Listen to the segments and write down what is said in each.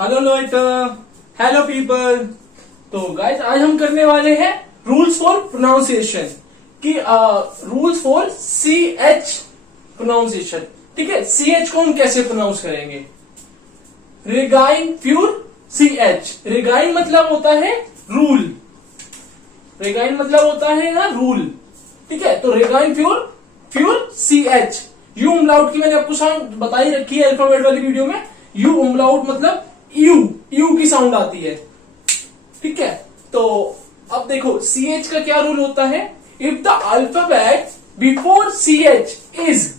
Hello loiter, hello people. तो guys आज हम करने वाले हैं रूल्स फॉर प्रोनाउंसिएशन की rules for C H pronunciation. ठीक है, सी एच को हम कैसे प्रोनाउंस करेंगे। रिगाइन प्योर सी एच। रिगाइन मतलब होता है रूल, रिगाइन मतलब होता है ना रूल। ठीक है, तो रिगाइन pure pure C H. U umlaut की मैंने आपको साउंड बताई रखी है अल्फाबेट वाली वीडियो में। यू उमलाउट मतलब यू, यू की साउंड आती है। ठीक है, तो अब देखो सी एच का क्या रूल होता है। If the alphabet before C H is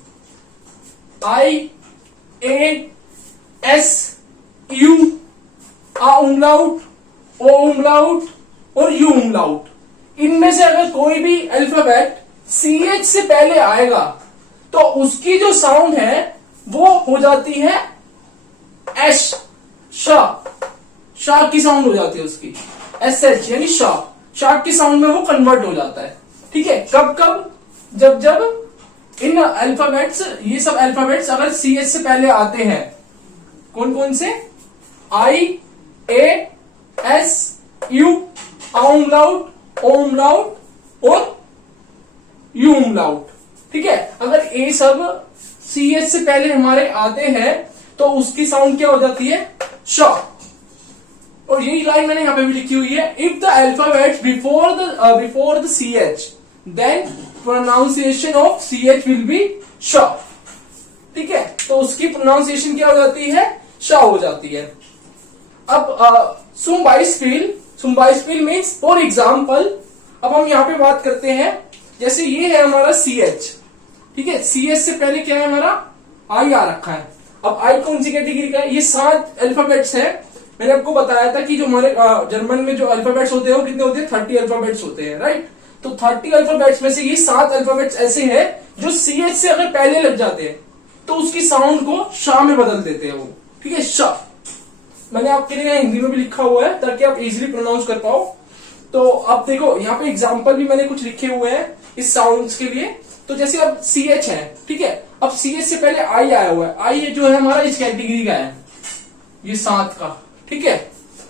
I, A, S, U, A umlaut, O umlaut और यू उमलाउट, इनमें से अगर कोई भी अल्फाबेट सी एच से पहले आएगा तो उसकी जो साउंड है वो हो जाती है एश, शाह की साउंड हो जाती है उसकी। एस एच यानी शाह की साउंड में वो कन्वर्ट हो जाता है। ठीक है, कब कब, जब जब इन अल्फाबेट्स, ये सब अल्फाबेट्स अगर सी एच से पहले आते हैं। कौन कौन से? आई, ए, एस, यू, आउमलाउट, ओमलाउट और यू उमलाउट। ठीक है, अगर ये सब सी एच से पहले हमारे आते हैं तो उसकी साउंड क्या हो जाती है? श। और यही लाइन मैंने यहां पे भी लिखी हुई है। If the alphabets before the C H then pronunciation of C H will be श। ठीक है, तो उसकी प्रोनाउंसिएशन क्या हो जाती है? श हो जाती है। अब सुम्बाइस्पील मीन्स फॉर एग्जाम्पल। अब हम यहां पे बात करते हैं, जैसे ये है हमारा सी एच। ठीक है, सी एच से पहले क्या है हमारा? आई आ रखा है। अब आई कौन सी कैटेगरी का है? ये 7 अल्फाबेट्स है। मैंने आपको बताया था कि जो हमारे जर्मन में जो अल्फाबेट्स होते हैं वो कितने होते हैं? 30 अल्फाबेट्स होते हैं, राइट। तो 30 अल्फाबेट्स में से ये 7 अल्फाबेट्स ऐसे हैं जो सी एच से अगर पहले लग जाते हैं तो उसकी साउंड को शाह में बदल देते हैं वो। ठीक है, शाह। मैंने आपके लिए हिंदी में भी लिखा हुआ है ताकि आप इजिली प्रोनाउंस कर पाओ। तो अब देखो यहाँ पे एग्जाम्पल भी मैंने कुछ लिखे हुए हैं इस साउंड्स के लिए। तो जैसे अब सी एच है, ठीक है, अब सी एच से पहले आई आया हुआ है। आई जो है हमारा इस कैटेगरी का है, ये 7 का। ठीक है,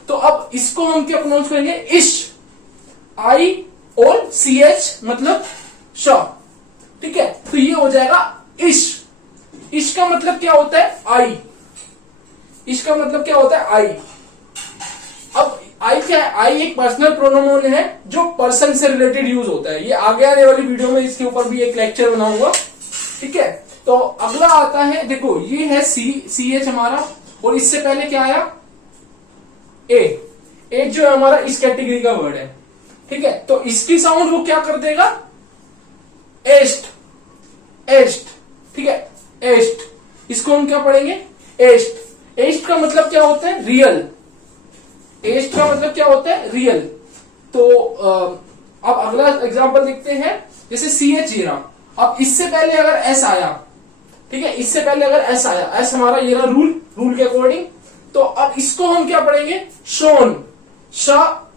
तो अब इसको हम क्या प्रोनाउंस करेंगे? इश। आई और सी एच मतलब श। ठीक है, तो ये हो जाएगा इश। इश का मतलब क्या होता है? आई। इश का मतलब क्या होता है? आई। अब आई क्या है? आई एक पर्सनल प्रोनाउन है जो पर्सन से रिलेटेड यूज होता है। ये आगे आने वाली वीडियो में इसके ऊपर भी एक लेक्चर बनाऊंगा। ठीक है, तो अगला आता है, देखो ये है सी एच हमारा, और इससे पहले क्या आया? ए। ए जो है हमारा इस कैटेगरी का वर्ड है। ठीक है, तो इसकी साउंड वो क्या कर देगा? एस्ट, एस्ट। ठीक है, एस्ट। इसको हम क्या पढ़ेंगे? एस्ट। एस्ट का मतलब क्या होता है? रियल। एस्ट का मतलब क्या होता है? रियल। तो अब अगला एग्जांपल देखते हैं, जैसे सी एच ये रहा। अब इससे पहले अगर एस आया, ठीक है, इससे पहले अगर एस आया, एस हमारा ये रहा रूल के अकॉर्डिंग। तो अब इसको हम क्या पढ़ेंगे? शोन, शा।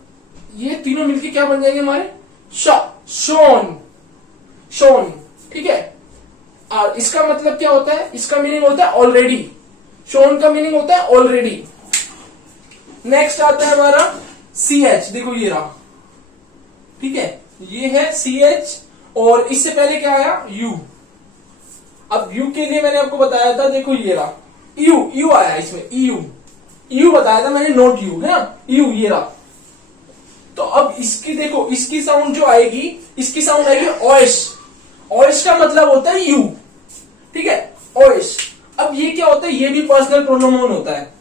ये तीनों मिलके क्या बन जाएंगे हमारे? शा, शोन, शोन। ठीक है, और इसका मतलब क्या होता है? इसका मीनिंग होता है ऑलरेडी। शोन का मीनिंग होता है ऑलरेडी। नेक्स्ट आता है हमारा सी एच। देखो ये रहा, ठीक है, ये है सी एच, और इससे पहले क्या आया? यू। अब यू के लिए मैंने आपको बताया था, देखो ये रहा यू, यू आया इसमें, यू, यू बताया था मैंने, नोट यू, है ना, यू ये रहा। तो अब इसकी देखो, इसकी साउंड जो आएगी, इसकी साउंड आएगी ओएश। ओएश का मतलब होता है यू। ठीक है, ओएश। अब ये क्या होता है? ये भी पर्सनल प्रोनाउन होता है,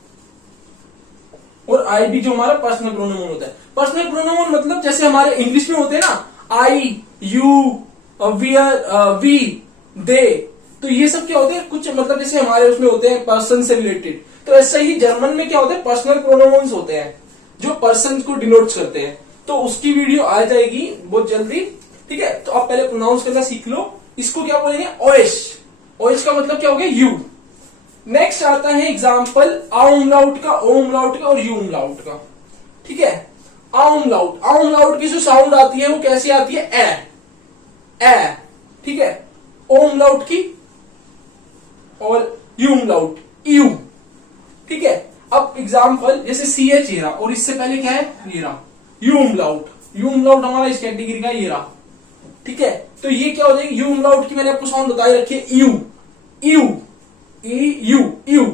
और आई भी जो हमारा पर्सनल प्रोनाउन होता है। पर्सनल प्रोनाउन मतलब जैसे हमारे इंग्लिश में होते हैं ना, आई, यू, वी, दे। तो ये सब क्या होते हैं? कुछ मतलब जैसे हमारे उसमें होते हैं पर्सन से रिलेटेड, तो ऐसा ही जर्मन में क्या होते हैं? पर्सनल प्रोनाउन्स होते हैं जो पर्सन को डिनोट करते हैं। तो उसकी वीडियो आ जाएगी बहुत जल्दी। ठीक है, तो आप पहले प्रोनाउंस करना सीख लो। इसको क्या बोलेंगे? ओएश। ओएश का मतलब क्या हो गया? यू। नेक्स्ट आता है एग्जाम्पल आउमलाउट का, ओमलाउट का और यू उमलाउट का। ठीक है, आउमलाउट, आउमलाउट की जो साउंड आती है वो कैसी आती है? ए। ठीक है, ओमलाउट की और यू उमलाउट, यू। ठीक है, अब एग्जाम्पल जैसे सी एच ये रहा और इससे पहले क्या है ये रहा यू अमलाउट, यू अमलाउट हमारा इस कैटेगरी का ये रहा, ठीक है। तो ये क्या हो जाएगी, यू अमलाउट की मैंने आपको साउंड बताई रखी है you, you E U you,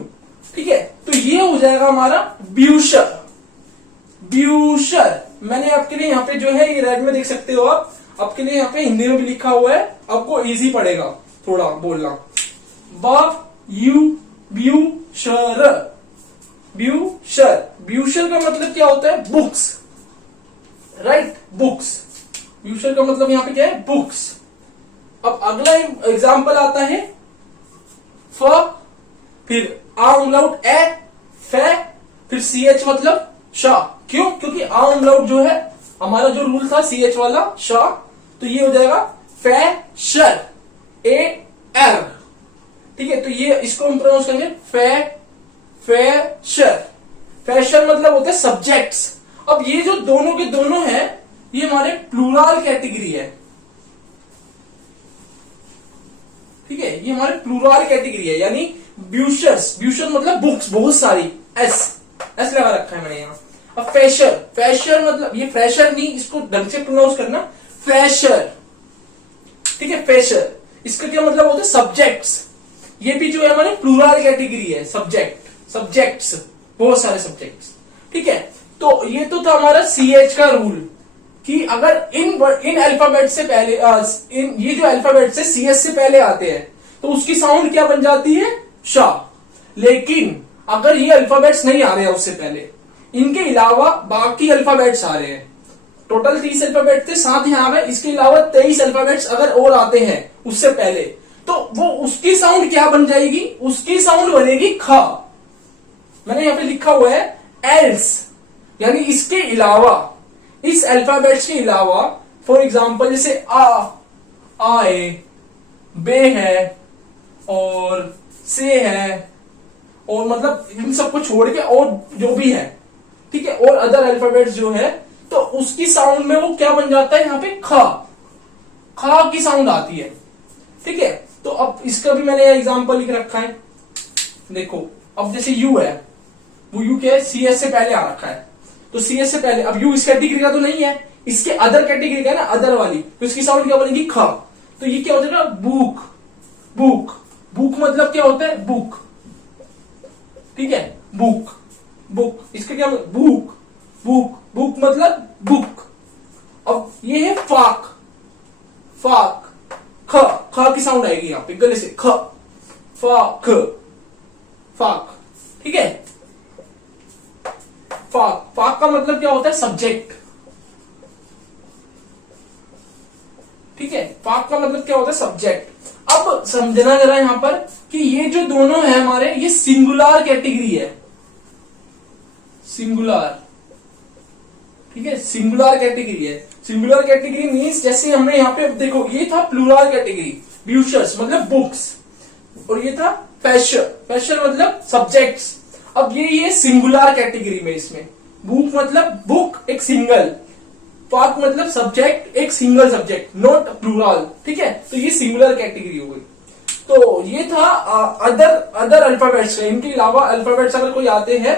ठीक है। तो ये हो जाएगा हमारा ब्यूशर, ब्यूशर। मैंने आपके लिए यहाँ पे जो है ये रेड में देख सकते हो आप, आपके लिए यहाँ पे हिंदी में भी लिखा हुआ है, आपको इजी पड़ेगा थोड़ा बोलना। ब्यू ब्यूशर, ब्यूशर, ब्यूशर का मतलब क्या होता है बुक्स, राइट, बुक्स। ब्यूशर का मतलब यहाँ पे क्या है बुक्स। अब अगला एग्जाम्पल आता है फ, फिर आ अमलाउट ए, फे, फिर सी एच मतलब शाह। क्यों? क्योंकि आ अमलाउट जो है हमारा जो रूल था सी एच वाला शाह, तो ये हो जाएगा फैशर, ए एर, ठीक है। तो ये इसको हम प्रोनाउंस करेंगे फैशर। फैशर मतलब होते हैं सब्जेक्ट्स। अब ये जो दोनों के दोनों हैं ये हमारे प्लूरल कैटेगरी है, ठीक है, ये हमारे प्लूरल कैटेगरी है, यानी ब्यूशर्स, ब्यूशर मतलब बुक्स बहुत सारी, एस एस लगा रखा है मैंने यहाँ। अब फैशर, फैशर मतलब ये फ्रेशर नहीं, इसको ढंग से प्रोनाउंस करना फैशर, ठीक है, फैशर। इसका क्या मतलब होता है सब्जेक्ट्स। ये भी जो है हमारे प्लूरल कैटेगरी है, सब्जेक्ट, सब्जेक्ट्स, बहुत सारे सब्जेक्ट्स, ठीक है। तो ये तो था हमारा सी एच का रूल कि अगर इन अल्फाबेट से पहले ये जो अल्फाबेट से सी एच से पहले आते हैं तो उसकी साउंड क्या बन जाती है शाह। लेकिन अगर ये अल्फाबेट्स नहीं आ रहे हैं उससे पहले, इनके अलावा बाकी अल्फाबेट्स आ रहे हैं, टोटल 30 अल्फाबेट थे, साथ यहाँ पे इसके अलावा 23 अल्फाबेट्स अगर और आते हैं उससे पहले, तो वो उसकी साउंड क्या बन जाएगी, उसकी साउंड बनेगी खा। मैंने यहाँ पे लिखा हुआ है एल्स, यानी इसके अलावा, इस अल्फाबेट्स के अलावा, फॉर एग्जाम्पल जैसे आए, बे है और से है, और मतलब इन सबको छोड़ के और जो भी है, ठीक है, और अदर अल्फाबेट्स जो है, तो उसकी साउंड में वो क्या बन जाता है यहाँ पे खा, खा की साउंड आती है, ठीक है। तो अब इसका भी मैंने एग्जांपल लिख रखा है, देखो। अब जैसे यू है, वो यू क्या है सी एस से पहले आ रखा है, तो सी एस से पहले, अब यू इस कैटेगरी का तो नहीं है, इसके अदर कैटेगरी का है ना, अदर वाली, तो इसकी साउंड क्या बनेगी खा। तो ये क्या हो जाएगा बुक, बुक, बुक मतलब क्या होता है बुक, ठीक है, बुक, बुक, इसका क्या बुक, बुक, बुक मतलब बुक। अब ये है फाक, फाक, ख, ख की साउंड आएगी यहां पे गले से, ख, फाक, फाक, ठीक है। फाक, फाक का मतलब क्या होता है सब्जेक्ट, ठीक है, फाक का मतलब क्या होता है सब्जेक्ट। अब समझना जरा यहां पर कि ये जो दोनों है हमारे, ये सिंगुलर कैटेगरी है, सिंगुलर, ठीक है, सिंगुलर कैटेगरी है। सिंगुलर कैटेगरी मींस जैसे हमने यहाँ पे देखो, ये था प्लूरल कैटेगरी, ब्यूशर्स मतलब बुक्स, और ये था फैशर, फैशर मतलब सब्जेक्ट्स। अब ये सिंगुलर कैटेगरी में, इसमें बुक मतलब बुक एक सिंगल, फाक मतलब सब्जेक्ट एक सिंगल सब्जेक्ट, नॉट प्लूरल, ठीक है। तो ये सिंगुलर कैटेगरी हो गई। तो ये था अदर अल्फाबेट्स, इनके अलावा अल्फाबेट्स अगर कोई आते हैं,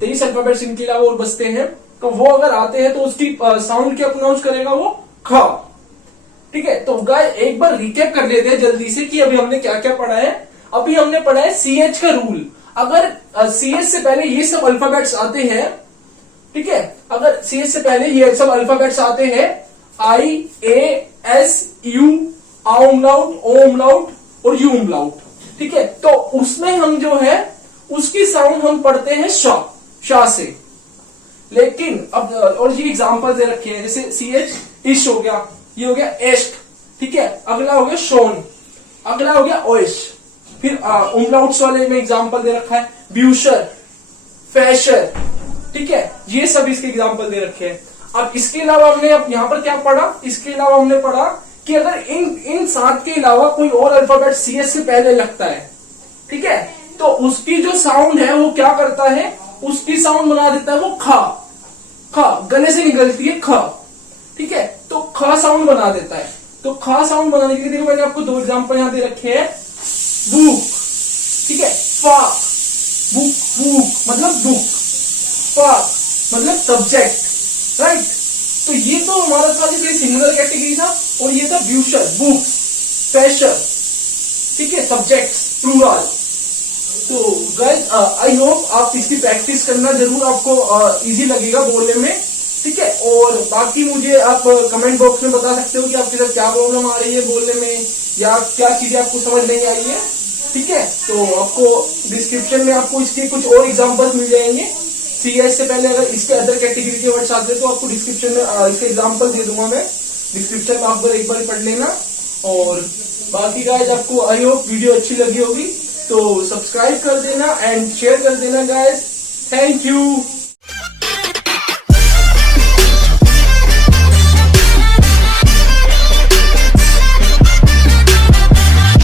23 अल्फाबेट्स इनके अलावा और बचते हैं, तो वो अगर आते हैं तो उसकी साउंड क्या प्रोनाउंस करेगा वो खा, ठीक है। तो गाइस एक बार रिकैप कर लेते हैं जल्दी से कि अभी हमने क्या क्या पढ़ा है। अभी हमने पढ़ा है सी एच का रूल, अगर सी एच से पहले ये सब अल्फाबेट्स आते हैं, ठीक है, अगर सी एच से पहले ये सब अल्फाबेट्स आते हैं, आई ए एस यू, आ अमलाउट, ओ अमलाउट और यू अमलाउट, ठीक है, तो उसमें हम जो है उसकी साउंड हम पढ़ते हैं शाह, शाह से। लेकिन अब और ये एग्जांपल दे रखे हैं, जैसे सी एच इश हो गया, ये हो गया एस्ट, ठीक है, अगला हो गया शोन, अगला हो गया ओइश, फिर उमलाउट्स वाले में एग्जांपल दे रखा है ब्यूशर, फैशर, ठीक है, ये सब इसके एग्जांपल दे रखे हैं। अब इसके अलावा हमने अब यहां पर क्या पढ़ा, इसके अलावा हमने पढ़ा कि अगर इन 7 के अलावा कोई और अल्फाबेट सी एच से पहले लगता है, ठीक है, तो उसकी जो साउंड है वो क्या करता है, उसकी साउंड बना देता है वो खा, खा गले से निकलती है ख, ठीक है, तो ख साउंड बना देता है। तो ख साउंड बनाने के लिए देखो मैंने आपको 2 एग्जांपल यहां दे रखे हैं, बुक, ठीक है, फा, बुक, बुक मतलब बुक, स्पार्क मतलब सब्जेक्ट, राइट। तो ये तो हमारा था कि सिंगुलर कैटेगरी था, और ये था ब्यूशर बुक्स, प्रेशर, ठीक है, सब्जेक्ट्स प्लूरल। तो गाइस आई होप आप इसकी प्रैक्टिस करना जरूर, आपको इजी लगेगा बोलने में, ठीक है। और बाकी मुझे आप कमेंट बॉक्स में बता सकते हो कि आपके साथ क्या प्रॉब्लम आ रही है बोलने में, या क्या चीजें आपको समझ नहीं आई है, ठीक है। तो आपको डिस्क्रिप्शन में आपको इसके कुछ और एग्जांपल्स मिल जाएंगे। सीएस से पहले अगर इसके अदर कैटेगरी के वर्ड्स आते हैं तो आपको डिस्क्रिप्शन में इसके एग्जांपल दे दूंगा मैं, डिस्क्रिप्शन में आप एक बार पढ़ लेना। और बाकी गाइस आपको आई होप वीडियो अच्छी लगी होगी, तो सब्सक्राइब कर देना एंड शेयर कर देना गाइस। Thank you.